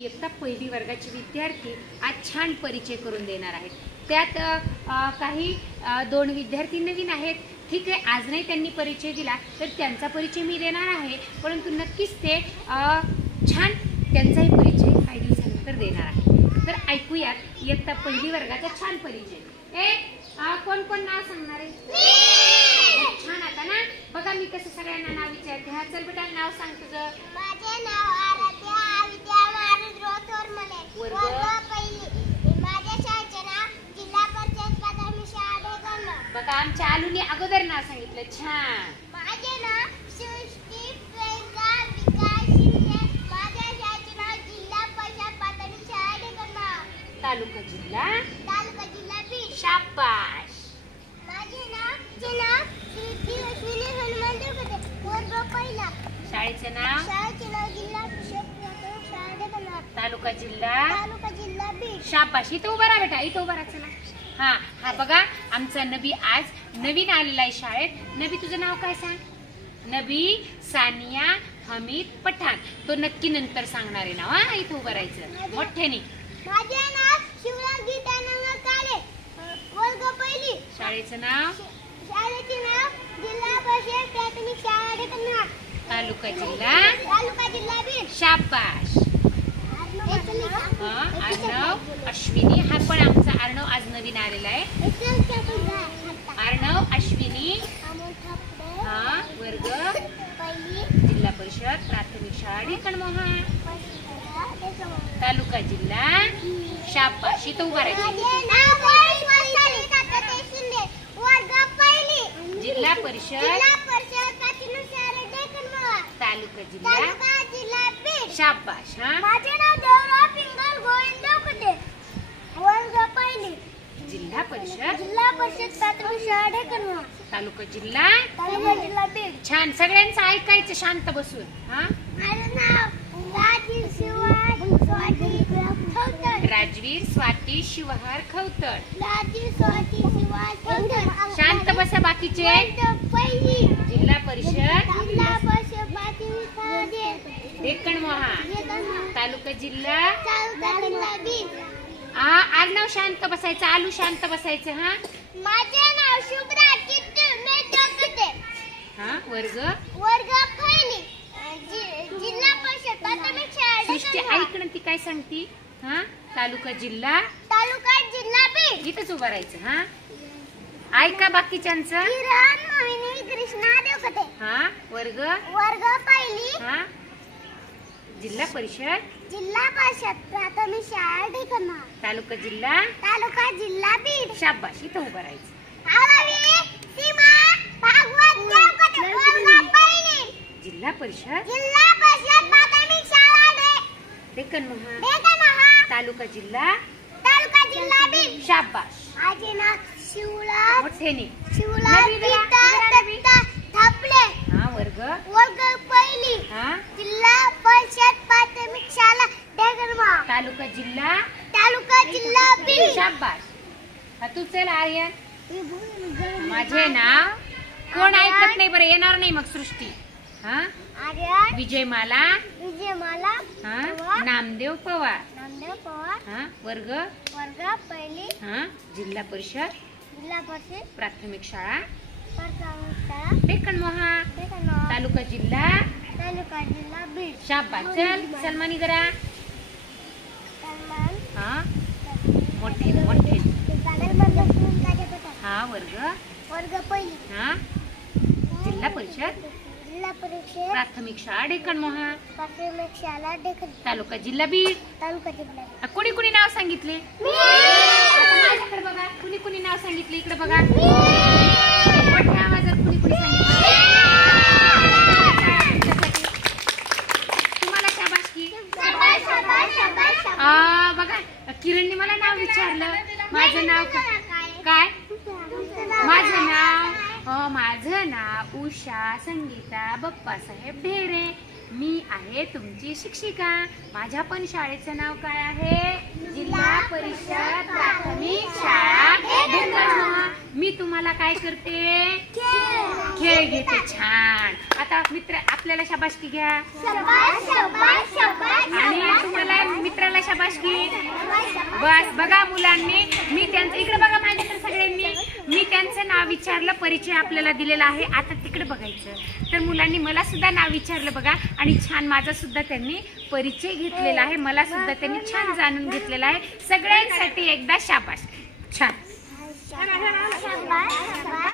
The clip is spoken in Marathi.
इयत्ता पहिली वर्गाचे विद्यार्थी आज छान परिचय करून देणार आहेत। त्यात काही दोन विद्यार्थी नवीन आहेत। ठीक आहे, आज नाही त्यांनी परिचय दिला तर त्यांचा परिचय मी देणार आहे, परंतु नक्कीच ते छान त्यांचाही परिचय काही दिवसानंतर देणार आहे। तर ऐकूयात इयत्ता पहिली वर्गाचा छान परिचय। कोण कोण नाव सांगणार आहे? छान, आता ना बघा मी कसं सगळ्यांना नाव विचारते। हा चल बेटा, नाव सांग तुझं। माझे नाव आराध्या आविद्या मारुद्र तोरमले, वर्ग पहिली। माझ्या शाळेचे नाव जिल्हा परिषद प्राथमिक शाळा ढेकण। बघा आमच्या आलूने अगोदर नाव सांगितलं। छान। माझे नाव सृष्टी प्रेरका विकास शिंदे। माझ्या शाळेचे नाव जिल्हा परिषद प्राथमिक शाळा ढेकण। तालुका जिल्हा बीड। शाबाश। माझे नाव सृष्टी अश्विनी हनुमान देवकते, वर्ग पहिला। शाळेचे नाव जिल्हा परिषद प्राथमिक शाळा ढेकण। तालुका जिल्हा बीड। शाबाश। इथं उभा राहा बेटा, इथं उभा राहा। चला हा बघा आमचा नबी आज नवीन आलेला आहे शाळेत। नबी तुझं नाव काय सांग? नबी सानिया हमीद पठाण। तो नक्की नंतर सांगणार आहे नाव। इथं उभं राहायचं मोठ्याने। माझे नाव शिवराज गीतानंद काळे, वर्ग पहिली। शाळेचं नाव शाळेचे नाव जिल्हा परिषद प्राथमिक शाळा ढेकण। तालुका जिल्हा बीड। शाबाश। अर्णव अश्विनी, हा पण आमचा अर्णव आज नवीन आलेला आहे। अर्णव अश्विनी, वर्ग पहिली। जिल्हा परिषद प्राथमिक शाळा ढेकण। तालुका जिल्हा शाबाश। इथं उभा राहायचं। वर्ग पहिली। जिल्हा परिषद प्राथमिक शाळा ढेकण। तालुका जिल्हा बीड। शाबाश। माझे नाव देवराव पिंगल गोविंद कुटे, वर्ग पहिली। जिल्हा परिषद प्राथमिक शाळा ढेकण। तालुका जिल्हा बीड। छान, सगळ्यांचं ऐकायचं शांत बसून। माझे नाव राजवीर स्वाती शिवहार खवतड। खवतड। शांत बसा बाकीचे। पहिली। जिल्हा परिषद प्राथमिक ढेकण। तालुका जिल्हा बीड। अर्णव शांत बसायचं, आलू शांत बसायचं। माझे नाव शुभ्रा किट्टू मेटोकते, वर्ग पहिली। जिल्हा परिषद प्राथमिक शाळा सृष्टी ऐकणं ती काय सांगती। तालुका जिल्हा बीड। इथंच उभं राहायचं। ऐका बाकीच्यांचं। किरण मोहिनी कृष्णा देवकते, वर्ग पहिली। जिल्हा परिषद प्राथमिक शाळा ढेकण। तालुका जिल्हा बीड। शाबाश। इथं उभं राहायचं। सीमा भागवत देवकते, वर्ग पहिली। जिल्हा परिषद प्राथमिक शाळा ढेकण। तालुका जिल्हा बीड। शाबाश। माझे नाव शिवराज मोठ्याने। थापले, वर्ग पहिली। जिल्हा परिषद प्राथमिक शाळा ढेकण। तालुका जिल्हा बीड। शाबाश। तू चल आर्यन। माझे नाव कोण ऐकत नाही बरं, येणार नाही मग सृष्टी। विजयमाला नामदेव पवार। वर्ग पहिली। जिल्हा परिषद प्राथमिक शाळा ढेकण। तालुका जिल्हा बीड। शाबाश। चल सलमानी जरा। मोठे वर्ग पहिली। जिल्हा परिषद प्राथमिक शाळा ढेकण। प्राथमिक शाळा ढेकण। तालुका जिल्हा बीड। कुणी कुणी नाव सांगितले? माझ्याकडे बघा, कुणी कुणी नाव सांगितले इकडे बघा। मोठ्या आवाजात कुणी कुणी सांगितलं? तुम्हाला शाबासकी। बघा किरणने मला नाव विचारलं। माझं नाव काय? माझं नाव उषा संगीता बप्पासाहेब ढेरे। मी आहे तुमची शिक्षिका। माझ्या पण शाळेचं नाव काय आहे? जिल्हा परिषद प्राथमिक शाळा ढेकण। मी तुम्हाला काय करते? खेळ घेते। छान। आता मित्र आपल्याला शाबासकी घ्या। आणि तुम्हाला शाबासकी. बस बघा मुलांनी, मी त्यांचं इकडे बघा माझ्याकडे सगळ्यांनी, मी त्यांचं नाव विचारलं, परिचय आपल्याला दिलेला आहे. आता तिकडे बघायचं. तर मुलांनी मला सुद्धा नाव विचारलं बघा, आणि छान माझा सुद्धा त्यांनी परिचय घेतलेला आहे. मला सुद्धा त्यांनी छान जाणून घेतलेला आहे. सगळ्यांसाठी एकदा शाबास. छान.